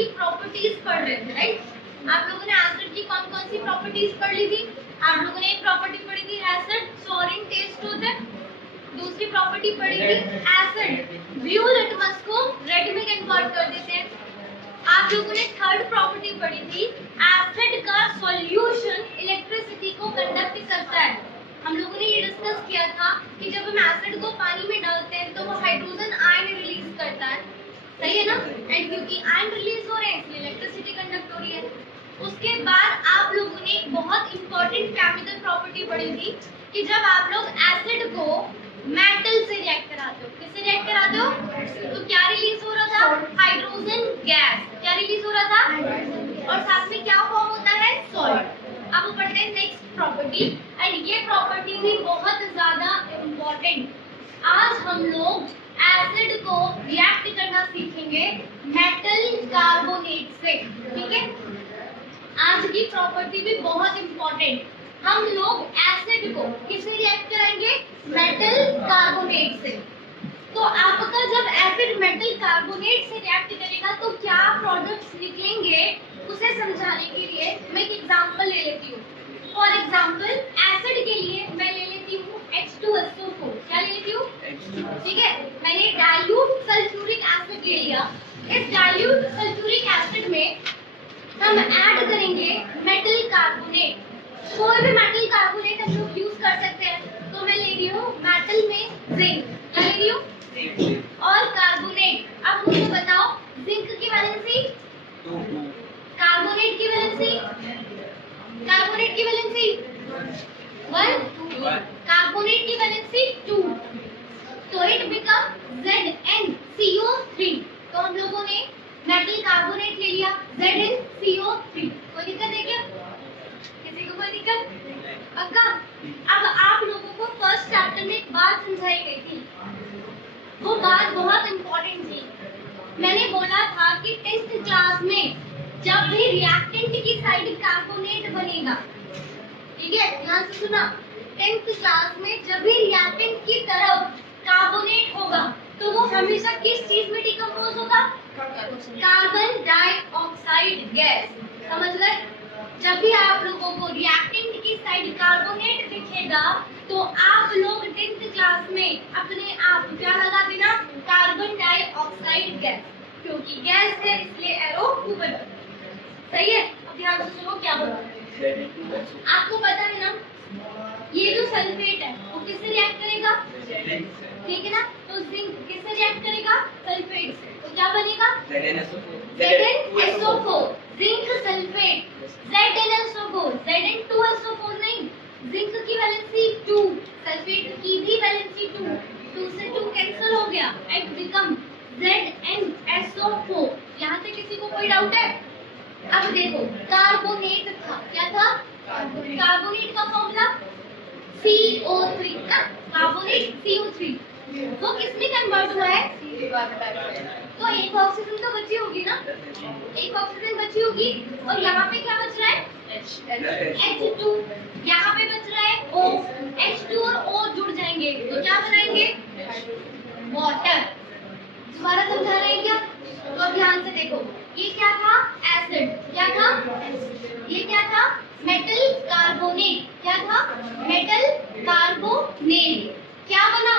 की प्रॉपर्टीज पढ़ रहे थे, राइट? आप लोगों ने एसिड की कौन कौन सी प्रॉपर्टीज पढ़ ली थी? आप लोगों ने एक प्रॉपर्टी पढ़ी थी एसिड सोरिंग टेस्ट होता है, दूसरी प्रॉपर्टी पढ़ी थी एसिड ब्लू लिटमस को रेड में कन्वर्ट कर देते हैं। आप लोगों ने थर्ड प्रॉपर्टी पढ़ी थी एसिड का सॉल्यूशन इलेक्ट्रिसिटी को कंडक्ट करता है। हम लोगों ने ये डिस्कस किया था कि जब हम एसिड को पानी में डालते हैं तो वो हाइड्रोजन आयन रिलीज करता है, सही है ना? एंड क्योंकि आयन रिलीज हो रहे हैं इसलिए इलेक्ट्रिसिटी कंडक्ट हो रही है। उसके बाद आप लोगों ने एक बहुत इंपॉर्टेंट केमिकल प्रॉपर्टी पढ़ी थी कि जब आप लोग एसिड को मेटल से रिएक्ट कराते हो, किससे रिएक्ट कराते हो, तो क्या रिलीज हो रहा था? Hydrogen gas. क्या रिलीज हो रहा था? और साथ में क्या फॉर्म होता है? सॉल्ट। अब पढ़ते हैं नेक्स्ट प्रॉपर्टी, एंड ये प्रॉपर्टी भी बहुत ज्यादा इंपॉर्टेंट। आज हम लोग एसिड को रिएक्ट करना सीखेंगे मेटल कार्बोनेट से, ठीक है? आज की प्रॉपर्टी भी बहुत इंपॉर्टेंट। हम लोग एसिड को किससे रिएक्ट कराएंगे? मेटल कार्बोनेट से। तो आपका जब एसिड मेटल कार्बोनेट से रिएक्ट करेगा तो क्या प्रोडक्ट्स निकलेंगे, उसे समझाने के लिए मैं एक एग्जांपल ले लेती हूँ। फॉर एग्जांपल एसिड के लिए मैं ले लेती हूँ H2SO4। क्या ले लेती हूँ? ठीक है, मैंने डाइल्यूट सल्फ्यूरिक एसिड ले लिया। इस डाइल्यूट सल्फ्यूरिक एसिड में हम ऐड करेंगे मेटल कार्बोनेट। कोई भी मेटल कार्बोनेट हम लोग यूज कर सकते हैं। तो मैं ले रही हूँ मेटल में जिंक। क्या ले रही हूँ? और कार्बोनेट। अब मुझे बताओ जिंक की वैलेंसी, कार्बोनेट की वैलेंसी, कार्बोनेट की वैलेंसी 1, कार्बोनेट की वैलेंसी 2, तो इट बिकम ZnCO3। तो हम लोगों ने मेटल कार्बोनेट ले लिया ZnCO3। कोई दिक्कत है क्या? किसी को कोई दिक्कत? पक्का? अब आप लोगों को फर्स्ट चैप्टर में एक बात समझाई गई थी, वो बात बहुत इंपॉर्टेंट थी। मैंने बोला था कि 10th क्लास में जब भी रिएक्टेंट की साइड कार्बोनेट बनेगा, ठीक है, ध्यान से सुना, 10th क्लास में जब भी रिएक्टेंट की तरफ कार्बोनेट होगा तो वो हमेशा किस चीज में डिकम्पोज होगा? Carbon dioxide gas. समझ गए? जब भी आप लोगों को रिएक्टेंट की साइड कार्बोनेट दिखेगा तो आप लोग 10th क्लास में अपने आप क्या लगा देना? कार्बन डाइऑक्साइड गैस, क्योंकि गैस है इसलिए एरो ऊपर। सही है? अब ध्यान से सुनो क्या बोला। आपको पता है ना ये जो सल्फेट है वो किससे रिएक्ट करेगा? ठीक है ना? तो जिंक किससे रिएक्ट करेगा? सल्फेट से। तो क्या बनेगा? ZnSO4। Zinc sulphate ZnSO4, Zn2SO4 नहीं, जिंक की वैलेंसी 2, सल्फेट की भी वैलेंसी 2, 2 से 2 कैंसिल हो गया, इट बिकम ZnSO4। यहाँ से किसी को कोई डाउट है? अब देखो कार्बोनेट था, क्या था? कार्बोनेट का फॉर्मूला CO3 ना, कार्बोनेट CO3, वो किसमें कन्वर्ट हुआ है? तो एक ऑक्सीजन तो बची होगी ना, एक ऑक्सीजन बची होगी, और यहाँ पे क्या बच रहा है? H2। यहाँ पे बच रहा है O। H2 और O जुड़ जाएंगे तो क्या बनाएंगे? वाटर। दोबारा समझा रहे हैं क्या? तो ध्यान से देखो, ये क्या था? एसिड। क्या था? ये क्या था? Metal carbonate. क्या था? Metal carbonate. क्या बना?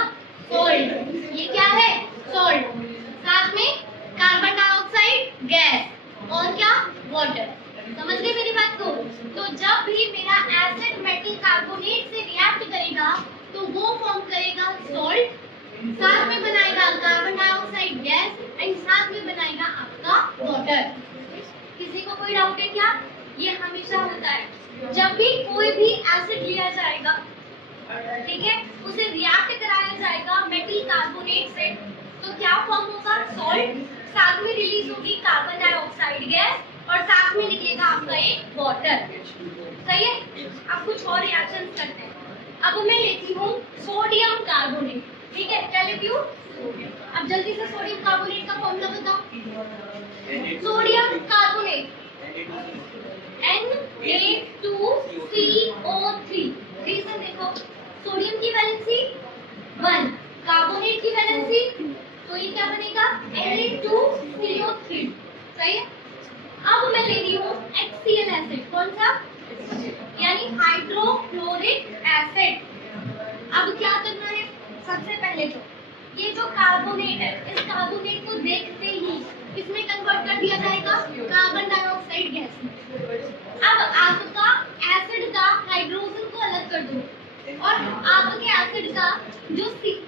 सॉल्ट। ये क्या है? सॉल्ट। साथ में कार्बन डाइऑक्साइड गैस और क्या? वाटर। समझ गए मेरी बात को? तो जब भी मेरा एसिड मेटल कार्बोनेट से रिएक्ट करेगा तो वो फॉर्म करेगा सॉल्ट, साथ में बनाएगा कार्बन डाइऑक्साइड गैस, एंड साथ में बनाएगा आपका वाटर। किसी को कोई डाउट है क्या? ये हमेशा होता है जब भी कोई भी एसिड लिया जाएगा, ठीक है, उसे रिएक्ट कराया जाएगा मेटल कार्बोनेट से, तो क्या फॉर्म होगा? सॉल्ट, साथ में रिलीज होगी कार्बन डाइऑक्साइड गैस, और साथ में निकलेगा आपका एक वाटर। सही है? अब कुछ और रिएक्शन करते हैं। अब मैं लेती हूँ सोडियम कार्बोनेट, ठीक है, क्या लेती हूँ? अब जल्दी से सोडियम कार्बोनेट का फॉर्मूला बताओ। Sodium carbonate Na2CO3। रीजन देखो, सोडियम की वैलेंसी 1, कार्बोनेट की वैलेंसी, तो ये क्या बनेगा? Na2CO3। सही है? कौन सा, यानी हाइड्रोक्लोरिक एसिड। अब क्या करना है, सबसे पहले तो ये जो कार्बोनेट है, इस कार्बोनेट को देखते ही इसमें कन्वर्ट कर दिया जाएगा कार्बन डाइऑक्साइड गैस में। अब आपका एसिड का हाइड्रोजन को अलग कर दो और आपके एसिड का जो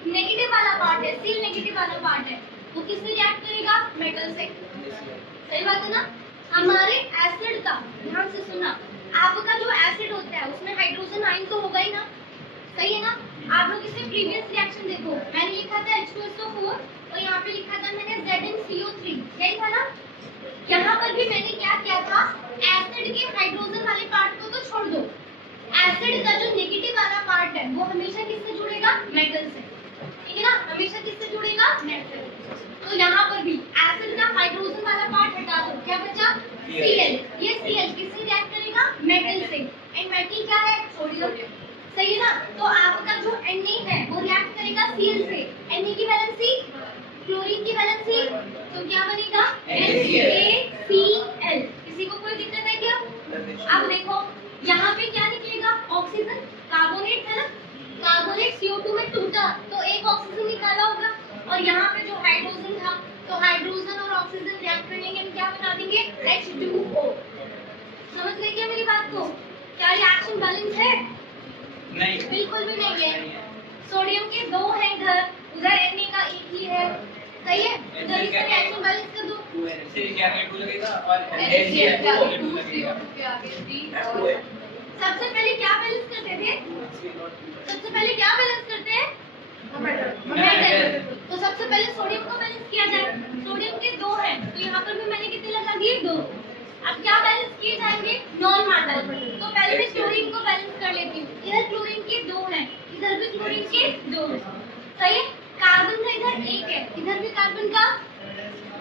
नेगेटिव वाला पार्ट है, सी नेगेटिव वाला पार्ट है, वो किससे रिएक्ट करेगा, मेटल से। सही बात है ना। हमारे एसिड का, ध्यान से सुनना, आपका जो एसिड होता है उसमें हाइड्रोजन आयन तो होगा ही ना, सही है ना। आप लोग इसे प्रीवियस रिएक्शन देखो, मैंने लिखा था H2SO4 और यहाँ पे लिखा था मैंने ZnCO3, यही था ना। यहाँ पर भी मैंने क्या किया था, एसिड के हाइड्रोजन वाले पार्ट को तो छोड़ दो, एसिड का जो नेगेटिव वाला पार्ट है वो हमेशा किससे जुड़ेगा, मेटल से, ठीक है ना, हमेशा किससे जुड़ेगा, मेटल। तो यहाँ पर भी एसिड का हाइड्रोजन वाला पार्ट हटा दो, क्या बचा, Cl। ये Cl किससे रिएक्ट करेगा, मेटल से, एंड मेटल क्या है, सोडियम, सही है ना। तो आपका जो Na है वो रिएक्ट करेगा Cl से, Na की वैलेंसी, क्लोरीन की वैलेंसी, तो क्या बनेगा, NaCl। किसी को कोई दिक्कत है क्या। अब देखो यहाँ पे क्या निकलेगा, ऑक्सीजन, कार्बोनेट है ना, कार्बोनेट CO2 में टूटा तो एक ऑक्सीजन निकाला होगा, और यहाँ पे जो हाइड्रोजन था तो हाइड्रोजन और ऑक्सीजन रिएक्ट करेंगे, हम क्या बना देंगे, H2O। समझ गए क्या मेरी बात को, क्या रिएक्शन बैलेंस है, नहीं, बिल्कुल भी नहीं है। सोडियम के दो हैं इधर, उधर Na का एक ही है, सही है। इधर इसका रिएक्शन बैलेंस कर दो, फिर क्या है 2 लगेगा और HCl का 2 लगेगा। सबसे पहले क्या बैलेंस करते थे, सबसे पहले क्या बैलेंस करते हैं, मेटल। तो सबसे पहले सोडियम को बैलेंस किया जाए, सोडियम के दो हैं तो यहाँ पर भी मैंने कितने लगा दिए, 2। अब क्या बैलेंस किए जाएंगे, नॉन मेटल। तो पहले मैं क्लोरीन को बैलेंस कर लेती हूँ, इधर क्लोरीन के 2 हैं, इधर भी क्लोरीन के 2 हैं, सही है। कार्बन का इधर 1 है, इधर भी कार्बन का,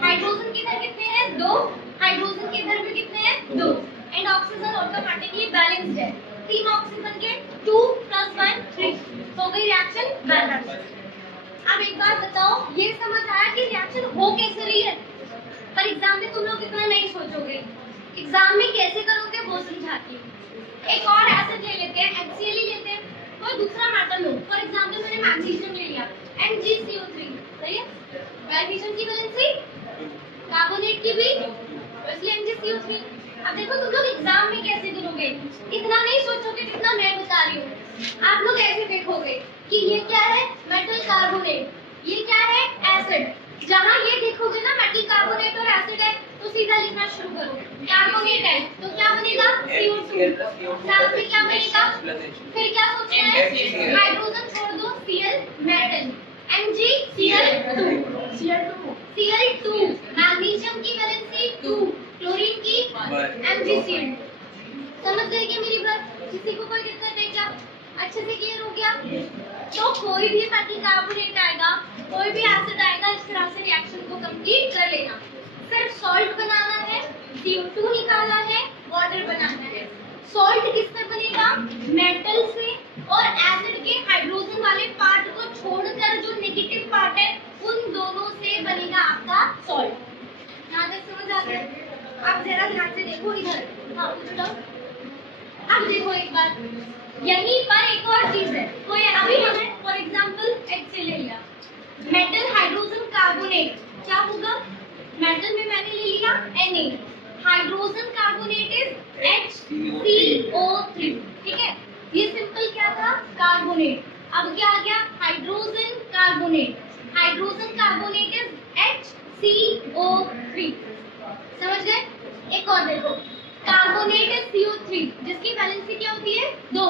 हाइड्रोजन के इधर कितने हैं, 2, हाइड्रोजन के इधर भी कितने हैं, 2, एंड ऑक्सीजन ऑटोमेटिकली बैलेंस्ड है, 3 ऑक्सीजन के 2 + 1 3, हो गई रिएक्शन बैलेंस। अब एक बात बताओ, ये समझ आया कि रिएक्शन हो कैसे रही है। पर एग्जाम में तुम लोग इतना नहीं सोचोगे, एग्जाम में कैसे करोगे वो समझाती हूँ। एक और एसिड ले लेते हैं, HCl ही लेते हैं, कोई दूसरा मेटल लो, फॉर एग्जांपल मैंने मैग्नीशियम ले लिया, MgCO3, सही है। मैग्नीशियम की वैलेंसी, कार्बोनेट की भी, इसलिए MgCO3। अब देखो तुम लोग एग्जाम में कैसे करोगे, इतना नहीं सोचोगे जितना मैं बता रही हूँ। आप लोग ऐसे देखोगे कि ये क्या है, मेटल कार्बोनेट, ये क्या है, एसिड। जहाँ ये देखोगे ना मेटल कार्बोनेट और एसिड है तो सीधा लिखना शुरू करो, कार्बोनेट है तो क्या बनेगा, CO2, साथ में क्या बनेगा, फिर क्या सोचना है, हाइड्रोजन छोड़ दो, Cl, metal, MgCl2, Cl2, magnesium की वैलेंसी 2, क्लोरीन की MgCl। समझ गए क्या मेरी बात, किसी को कोई दिक्कत है क्या, अच्छे से क्लियर हो गया। तो कोई भी मेटल कार्बोनेट आएगा, कोई भी एसिड आएगा, इस तरह से रिएक्शन को कंप्लीट कर लेना। सिर्फ सॉल्ट बनाना है, CO2 निकालना है, वाटर बनाना है। सॉल्ट किससे बनेगा, मेटल से, और एसिड के हाइड्रोजन वाले पार्ट को छोड़कर जो नेगेटिव पार्ट है उन दोनों से बनेगा आपका सॉल्ट। यहाँ तक समझ आता है। अब जरा ध्यान से देखो इधर, हाँ पूछ लो। अब देखो एक बात, यहीं पर एक और चीज है, कोई अभी हमने फॉर एग्जांपल HCl ले लिया, मेटल हाइड्रोजन कार्बोनेट, क्या होगा, मेटल में मैंने ले लिया Na, hydrogen carbonate is HCO3, ठीक है। ये सिंपल क्या था, कार्बोनेट। अब क्या आ गया, hydrogen carbonate, hydrogen carbonate is HCO3, समझ गए। एक और देखो, कार्बोनेट इज CO3 जिसकी वैलेंसी क्या होती है, 2,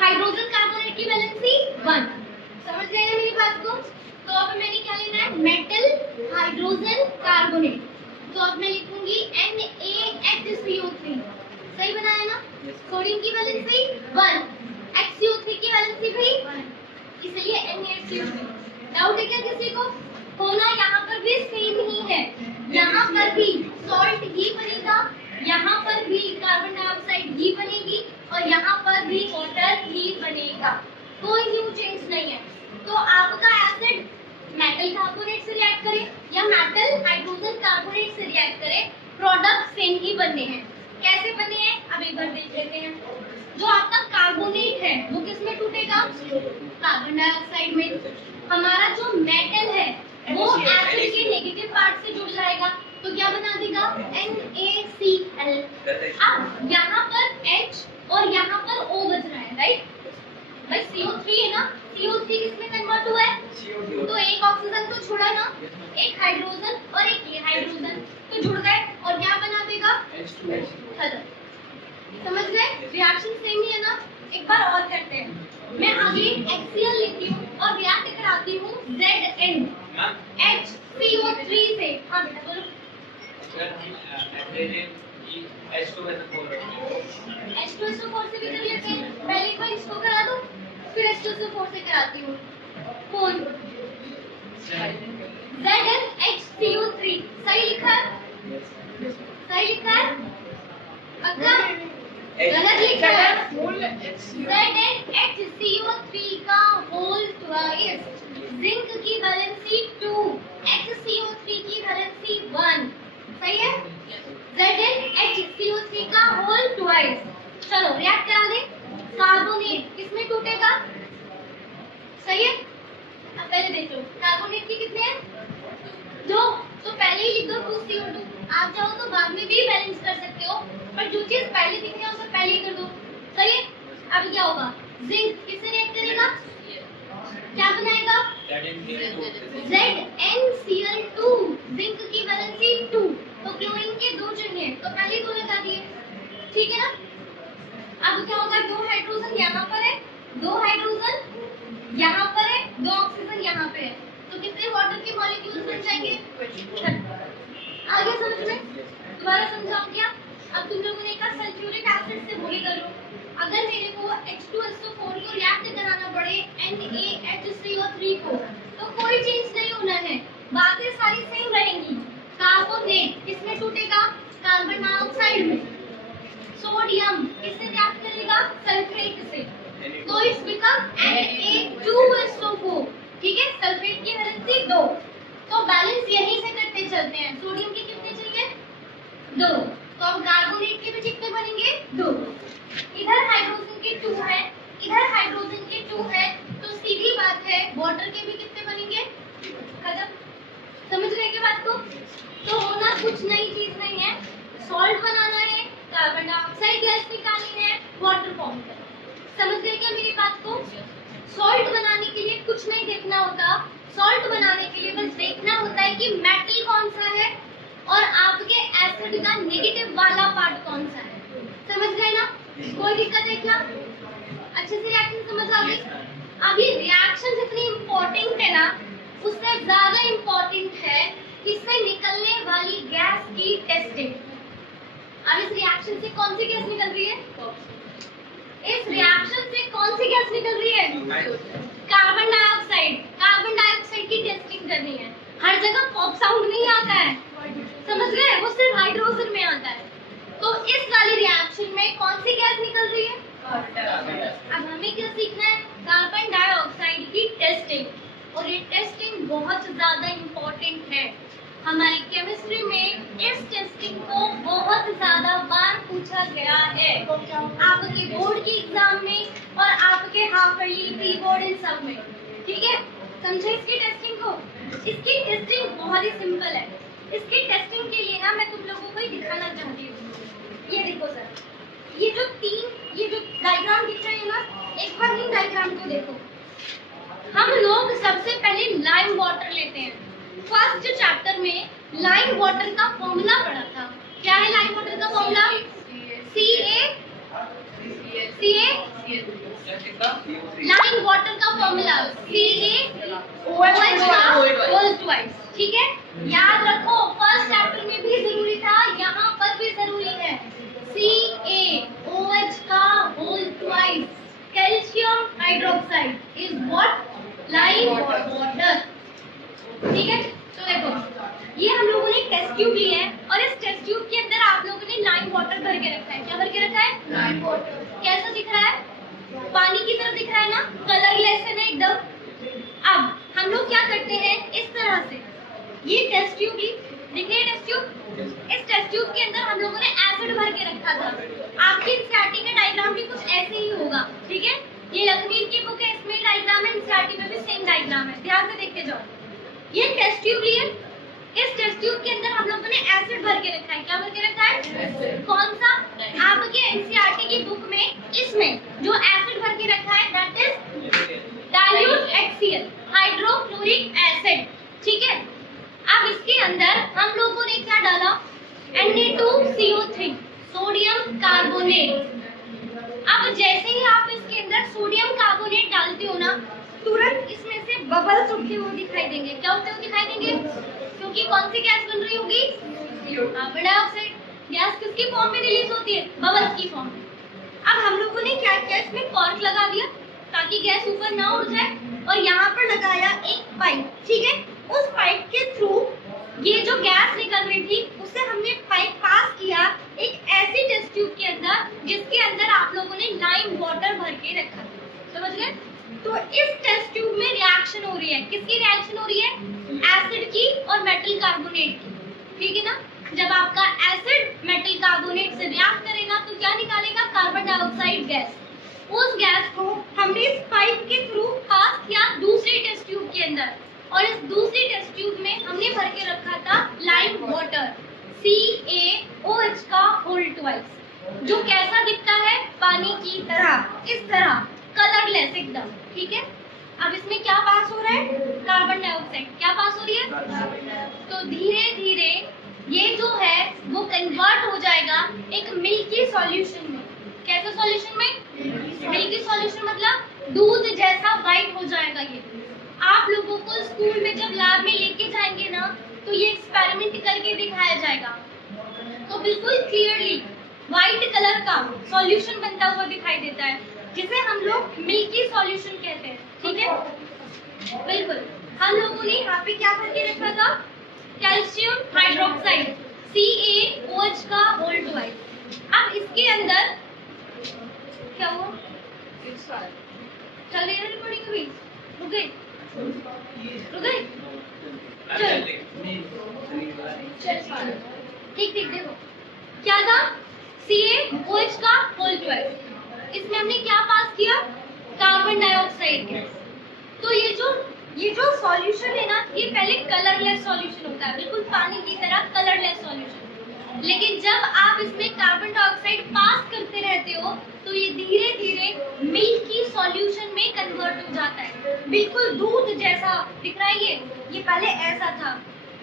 हाइड्रोजन कार्बोनेट की वैलेंसी 1, समझ गए ना मेरी बात को। तो अब मैंने क्या लेना है, मेटल हाइड्रोजन कार्बोनेट, तो अब मैं लिखूंगी NaHCO3, सही बनाया ना। सोडियम की वैलेंसी 1, HCO3 की वैलेंसी भी 1, इसलिए NaHCO3। डाउट है क्या किसी को, होना यहाँ पर भी सेम ही है, यहाँ पर भी सॉल्ट ही बनेगा, यहाँ पर भी कार्बन डाइऑक्साइड ही बनेगी, और यहाँ पर भी वाटर ही बनेगा, कोई न्यू चेंज नहीं है। तो आपका एसिड मेटल कार्बोनेट से रिएक्ट करे या मेटल हाइड्रोजन कार्बोनेट से रिएक्ट करे, प्रोडक्ट सेम ही बनने हैं। कैसे बने हैं अब एक बार देख लेते हैं। जो आपका कार्बोनेट है वो किस में टूटेगा? कार्बन डाइऑक्साइड में। हमारा जो मेटल है वो एसिड के नेगेटिव पार्ट से जुड़ जाएगा तो क्या बना देगा? NaCl। अब यहाँ पर H और यहाँ पर O बच रहा है, राइट? भाई CO3 है ना, CO3 किसमें कन्वर्ट हुआ है? तो एक ऑक्सीजन तो छोड़ा ना, एक हाइड्रोजन और एक ये हाइड्रोजन तो जुड़ गए और क्या बना देगा? खत्म। समझ गए? रिएक्शन सेम ही है ना। एक बार और करते हैं। मैं आगे HCl लेती हूँ और रिएक्ट कराती हूँ Zn HCO3 से। हाँ बेटा बोलो। H2SO4 से भी कर लेते हैं। पहले एक बार इसको करा दो, फिर H2SO4 से कराती हूँ। कौन? ZnHCO3 सही लिखा है? सही लिखा है? पक्का? गलत लिखा है। ZnHCO3 का होल ट्वाइस। जिंक की वैलेंसी 2, HCO3 की वैलेंसी 1। सही है? ZnHCO3 का होल ट्वाइस। चलो रिएक्ट करा दे। कार्बोनेट किसमें टूटेगा? सही है? अब पहले देखो कार्बोनेट के कितने हैं? 2। तो पहले ही लिख दो 2CO2। आप चाहो तो बाद में भी बैलेंस कर सकते हो, पर जो चीज पहले दिख रही है उसे पहले ही कर दो। सही है? अब क्या होगा? जिंक किससे रिएक्ट करेगा? क्या बनाएगा? ZnCl2। जिंक की वैलेंसी 2। तो क्लोरीन के 2 चाहिए तो पहले 2 लगा दिए। ठीक है ना? अब क्या होगा? 2 हाइड्रोजन यहाँ पर है, 2 हाइड्रोजन यहाँ पर है, 2 ऑक्सीजन यहाँ पे है, तो कितने वाटर के मॉलिक्यूल्स बन जाएंगे? आगे समझ में? दोबारा समझाऊं क्या? अब तुम लोगों ने कहा सल्फ्यूरिक एसिड से वही करो। अगर मेरे को H2SO4 को रिएक्ट कराना पड़े NaHCO3 को तो कोई चेंज नहीं होना है, बातें सारी सेम रहेंगी। कार्बोनेट किसमें टूटेगा? कार्बन डाइऑक्साइड में। सोडियम किससे रिएक्ट करेगा? सल्फेट से, तो इट्स बिकम Na2SO4। ठीक है? सल्फेट की वैलेंसी 2। तो बैलेंस यहीं से करते चलते हैं। सोडियम के कितने चाहिए? 2। तो अब कार्बोनेट के भी कितने बनेंगे? 2। इधर हाइड्रोजन के 2 है, इधर हाइड्रोजन के 2 है, तो सीधी बात है वाटर के भी कितने बनेंगे? खत्म। समझ रहे हैं बात को? तो होना कुछ नई चीज नहीं है, सॉल्ट बनाना है, कार्बन डाइऑक्साइड गैस निकालनी है, वाटर फॉर्म करना। समझ गए क्या मेरी बात को? सॉल्ट बनाने के लिए कुछ नहीं देखना होता, सॉल्ट बनाने के लिए बस देखना होता है कि मेटल कौन सा है और आपके एसिड का नेगेटिव वाला पार्ट कौन सा है। समझ गए ना? कोई दिक्कत है क्या? अच्छे से रिएक्शन समझ आ गई? अभी रिएक्शन जितनी इम्पोर्टेंट है ना, उससे ज्यादा इम्पोर्टेंट है इससे निकलने वाली गैस की टेस्टिंग। अब इस रिएक्शन से कौन सी गैस निकल रही है? इस रिएक्शन से कौन सी गैस निकल रही है? Carbon dioxide. कार्बन डाइऑक्साइड की टेस्टिंग करनी है। हर जगह पॉप साउंड नहीं आता है, समझ गए? वो सिर्फ हाइड्रोजन में आता है। तो इस वाली रिएक्शन में कौन सी गैस निकल रही है? अब हमें क्या सीखना है? कार्बन डाइऑक्साइड की टेस्टिंग। और ये टेस्टिंग बहुत ज्यादा इम्पोर्टेंट है। हमारी केमिस्ट्री में इस टेस्टिंग को बहुत ज्यादा बार पूछा गया है, आपके बोर्ड की एग्जाम में और आपके हाफ ईयरली प्री बोर्ड इन सब में। ठीक है? समझे इसकी टेस्टिंग को? इसकी टेस्टिंग बहुत ही सिंपल है। इसकी टेस्टिंग के लिए ना मैं तुम लोगों को ही दिखाना चाहती हूँ। ये देखो सर, ये जो डायग्राम दिख रहे हैं ना, एक बार इन डायग्राम को देखो। हम लोग सबसे पहले लाइम वाटर लेते हैं। फर्स्ट चैप्टर में लाइम वाटर का फॉर्मूला पढ़ा था। क्या है लाइम वाटर का फॉर्मूला? लाइम वाटर का फॉर्मूला CaOH का होल ट्वाइस। ठीक है? याद रखो, फर्स्ट चैप्टर में भी जरूरी था, यहाँ पर भी जरूरी है। CaOH का whole twice. Calcium hydroxide is what? Lime water. ठीक है? तो देखो, ये हम लोगों ने टेस्ट ट्यूब ली है और इस टेस्ट ट्यूब के अंदर आप लोगों ने लाइम वाटर भर के रखा है। क्या भर के रखा है? Lime water. कैसा दिख रहा है? पानी की तरह दिख रहा है ना? कलरलेस है ना एकदम। अब हम लोग क्या करते हैं, इस तरह से ये टेस्ट ट्यूब ली, दिख रही है टेस्ट ट्यूब? इस टेस्ट ट्यूब के अंदर हम लोगों ने एसिड भर के रखा था। आपकी एनसीईआरटी का डायग्राम भी कुछ ऐसे ही होगा, ठीक है? ये लखमीर की बुक है, इसमें डायग्राम है, एनसीईआरटी में भी सेम डायग्राम है, ध्यान से देखते जाओ। ये टेस्ट ट्यूब ली है, इस टेस्ट ट्यूब के अंदर हम लोगों ने एसिड भर के रखा है। क्या भर के रखा है? कौन सा? आपके एनसीईआरटी की बुक में इसमें जो एसिड भर के रखा है that is dilute HCl, hydrochloric acid, ठीक है? अब इसके अंदर हम लोगों ने क्या डाला? Na2CO3, sodium carbonate. अब जैसे ही आप इसके अंदर सोडियम कार्बोनेट डालते हो ना, तुरंत इसमें से बबल्स उठते हुए दिखाई देंगे। क्या उठते हुए दिखाई देंगे? क्योंकि कौन सी गैस बन रही होगी? Carbon dioxide. गैस किसकी फॉर्म में रिलीज होती है? बबल्स की फॉर्म में। अब हम लोगों ने क्या किया? इसमें कॉर्क लगा दिया ताकि गैस ऊपर ना उड़ जाए, और यहाँ पर लगाया एक पाइप, ठीक है? उस पाइप के थ्रू ये जो गैस निकल रही थी उससे हमने पाइप पास किया एक ऐसी टेस्ट ट्यूब के अंदर जिसके अंदर आप लोगों ने लाइम वाटर भर के रखा था। समझ गए? तो इस टेस्ट ट्यूब में रिएक्शन हो रही है। किसकी रिएक्शन हो रही है? एसिड की और मेटल कार्बोनेट की, ठीक है ना? जब आपका एसिड मेटल कार्बोनेट से रिएक्ट करेगा तो क्या निकालेगा? Carbon dioxide gas. उस गैस को हमने इस पाइप के थ्रू पास किया दूसरी टेस्ट ट्यूब के अंदर, और इस दूसरी टेस्ट ट्यूब में हमने भर के रखा था लाइम वाटर, CaOH का होल ट्वाइस, जो कैसा दिखता है? पानी की तरह, इस तरह कलरलेस एकदम, ठीक है? अब इसमें क्या पास हो रहा है? Carbon dioxide. क्या पास हो रही है? तो धीरे धीरे ये जो है वो कन्वर्ट हो जाएगा एक मिल्की सॉल्यूशन में। कैसे सॉल्यूशन में? मिल्की सॉल्यूशन मतलब दूध जैसा वाइट हो जाएगा। ये आप लोगों को स्कूल में जब लैब में लेके जाएंगे ना, तो ये एक्सपेरिमेंट करके दिखाया जाएगा, तो बिल्कुल क्लियरली व्हाइट कलर का सॉल्यूशन बनता हुआ दिखाई देता है, जिसे हम लोग मिल्की सॉल्यूशन कहते हैं, ठीक है? बिल्कुल। हम लोगों ने यहाँ पे क्या करके रखा था? कैल्शियम हाइड्रोक्साइड, CaOH का होल ट्वाइस। अब इसके अंदर क्या हुआ? चल रही है रिकॉर्डिंग अभी? रुक गई? रुक गई? ठीक ठीक, देखो क्या था? CaOH का होल ट्वाइस। इसमें हमने क्या पास किया? Carbon dioxide gas. तो ये जो सॉल्यूशन है ना, ये पहले कलरलेस सॉल्यूशन होता है, बिल्कुल पानी की तरह कलरलेस सॉल्यूशन। लेकिन जब आप इसमें कार्बन डाइऑक्साइड पास करते रहते हो तो ये धीरे धीरे मिल्की सॉल्यूशन में कन्वर्ट हो जाता है, बिल्कुल दूध जैसा दिख रहा है। ये पहले ऐसा था,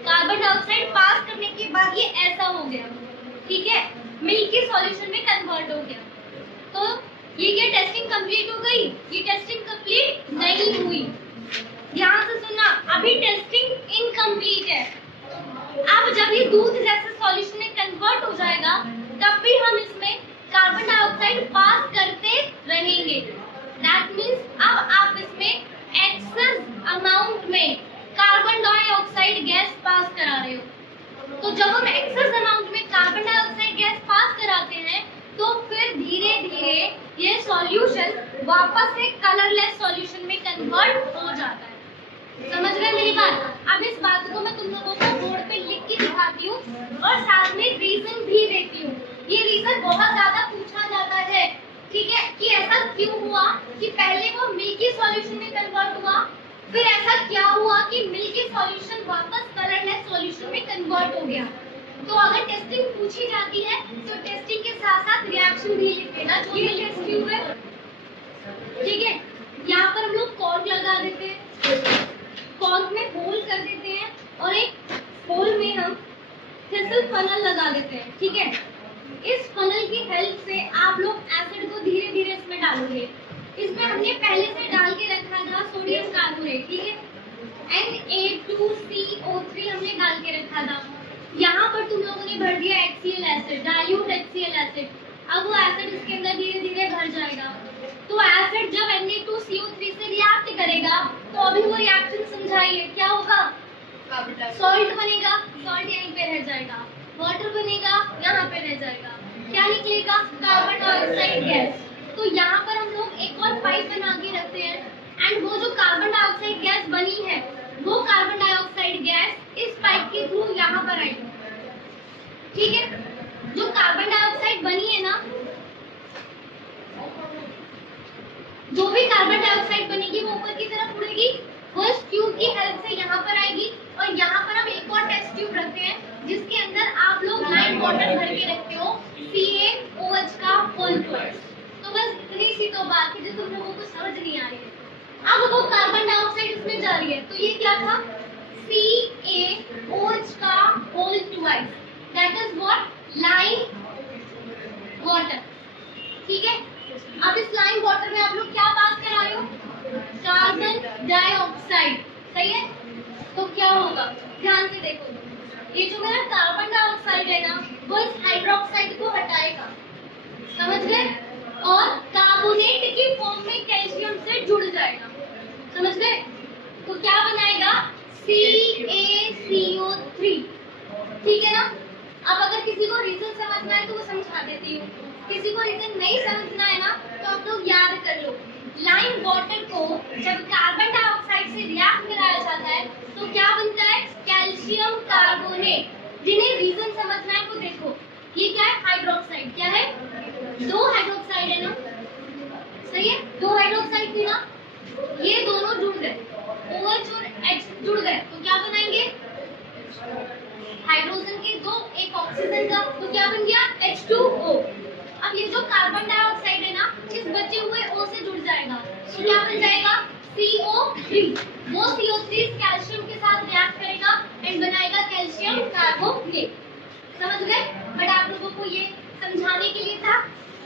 कार्बन डाइऑक्साइड पास करने के बाद ये ऐसा हो गया, ठीक है? मिल्की सॉल्यूशन में कन्वर्ट हो गया। तो ये क्या टेस्टिंग कंप्लीट हो गई? ये टेस्टिंग कंप्लीट नहीं हुई। ध्यान से सुनना, अभी टेस्टिंग इनकम्प्लीट है। अब जब ये दूध जैसे सॉल्यूशन में कन्वर्ट हो जाएगा तब भी हम इसमें कार्बन डाइऑक्साइड पास करते रहेंगे। दैट मींस अब आप इसमें एक्सेस अमाउंट में कार्बन डाइऑक्साइड गैस पास करा रहे हो। तो जब हम एक्सेस अमाउंट में कार्बन डाइऑक्साइड गैस पास कराते हैं तो फिर धीरे धीरे ये सॉल्यूशन वापस से कलरलेस सॉल्यूशन में कन्वर्ट हो जाता है। समझ रहे मेरी बात? अब इस बात को मैं तुम लोगों को बोर्ड पे लिख के दिखाती हूँ और साथ में रीजन भी देती हूँ। ये रीजन बहुत ज्यादा पूछा जाता है, ठीक है? कि ऐसा क्यों हुआ कि पहले वो मिल्की सॉल्यूशन में कन्वर्ट हुआ, फिर ऐसा क्या हुआ कि मिल्की सॉल्यूशन वापस कलरलेस सॉल्यूशन में कन्वर्ट हो गया। तो अगर टेस्टिंग पूछी जाती है तो टेस्टिंग के साथ साथ रिएक्शन भी लिख देना, जो ये टेस्ट ट्यूब है, ठीक है? यहाँ पर हम लोग कॉर्क लगा देते हैं, कॉर्क में होल कर देते हैं और एक होल में हम थिसल फनल लगा देते हैं, ठीक है? इस फनल की हेल्प से आप लोग एसिड को धीरे धीरे इसमें डालोगे। इसमें हमने पहले से डाल के रखा था सोडियम कार्बोनेट, ठीक है? Na2CO3 हमने डाल के रखा था। यहाँ पर तुम लोगों ने भर दिया HCl acid, dilute HCl acid. अब वो एसिड इसके अंदर धीरे धीरे भर जाएगा। तो एसिड जब Na2CO3 से रिएक्ट करेगा तो अभी वो रिएक्शन समझाइए, क्या होगा? सॉल्ट बनेगा, सॉल्ट यहीं पे रह जाएगा। वाटर बनेगा, यहाँ पे रह जाएगा। क्या निकलेगा? Carbon dioxide gas. तो यहाँ पर हम लोग एक और पाइप बना के रखते हैं एंड वो जो कार्बन डाइऑक्साइड गैस बनी है वो कार्बन डाइऑक्साइड गैस इस पाइप के थ्रू यहाँ पर आएगी, ठीक है। जो कार्बन डाइऑक्साइड बनी है ना, जो भी कार्बन डाइऑक्साइड बनेगी वो ऊपर की तरफ उड़ेगी, वो इस ट्यूब की हेल्प से यहाँ पर आएगी। और यहाँ पर हम एक और टेस्ट ट्यूब रखते हैं जिसके अंदर आप लोग लाइम वाटर भर के रखते हो CaOH का होल ट्वाइस। तो बस इतनी सी तो बात है जो तुम लोगों को समझ नहीं आ रही है। अब वो कार्बन डाइऑक्साइड इसमें जा रही है, तो ये क्या था, CaOH का whole twice, that is what, lime water, ठीक है। अब इस लाइम वाटर में आप लोग क्या पास करा रहे हो, कार्बन डाइऑक्साइड, सही है। तो क्या होगा, ध्यान से देखो, ये जो मेरा कार्बन डाइऑक्साइड है ना, वो इस हाइड्रोक्साइड को हटाएगा, समझ गए, और कार्बोनेट की फॉर्म में कैल्शियम से जुड़ जाएगा, समझ गए। तो क्या बनाएगा, CaCO3, ठीक है ना। अब अगर किसी को रीजन समझना है तो वो समझा देती हूँ, किसी को रीजन नहीं समझना है ना तो आप लोग याद कर लो। लाइम वाटर को जब कार्बन डाइऑक्साइड से रिएक्ट कराया जाता है तो क्या बनता है, कैल्शियम कार्बोनेट। जिन्हें रीजन समझना है वो देखो, ये क्या है, हाइड्रोक्साइड, क्या है, दो हाइड्रोक्साइड है ना, सही है, दो हाइड्रोक्साइड थी ना, ये दोनों जुड़ गए, OH और H जुड़ गए, तो क्या बनाएंगे, हाइड्रोजन के दो, एक ऑक्सीजन का, तो क्या बन गया, H2O। अब ये जो कार्बन डाइऑक्साइड है ना, इस बचे हुए O से जुड़ जाएगा, तो क्या बन जाएगा, CO3। वो CO3 कैल्शियम के साथ रिएक्ट करेगा एंड बनाएगा कैल्शियम कार्बोनेट, समझ गए। बट आप लोगों को ये समझाने के लिए था,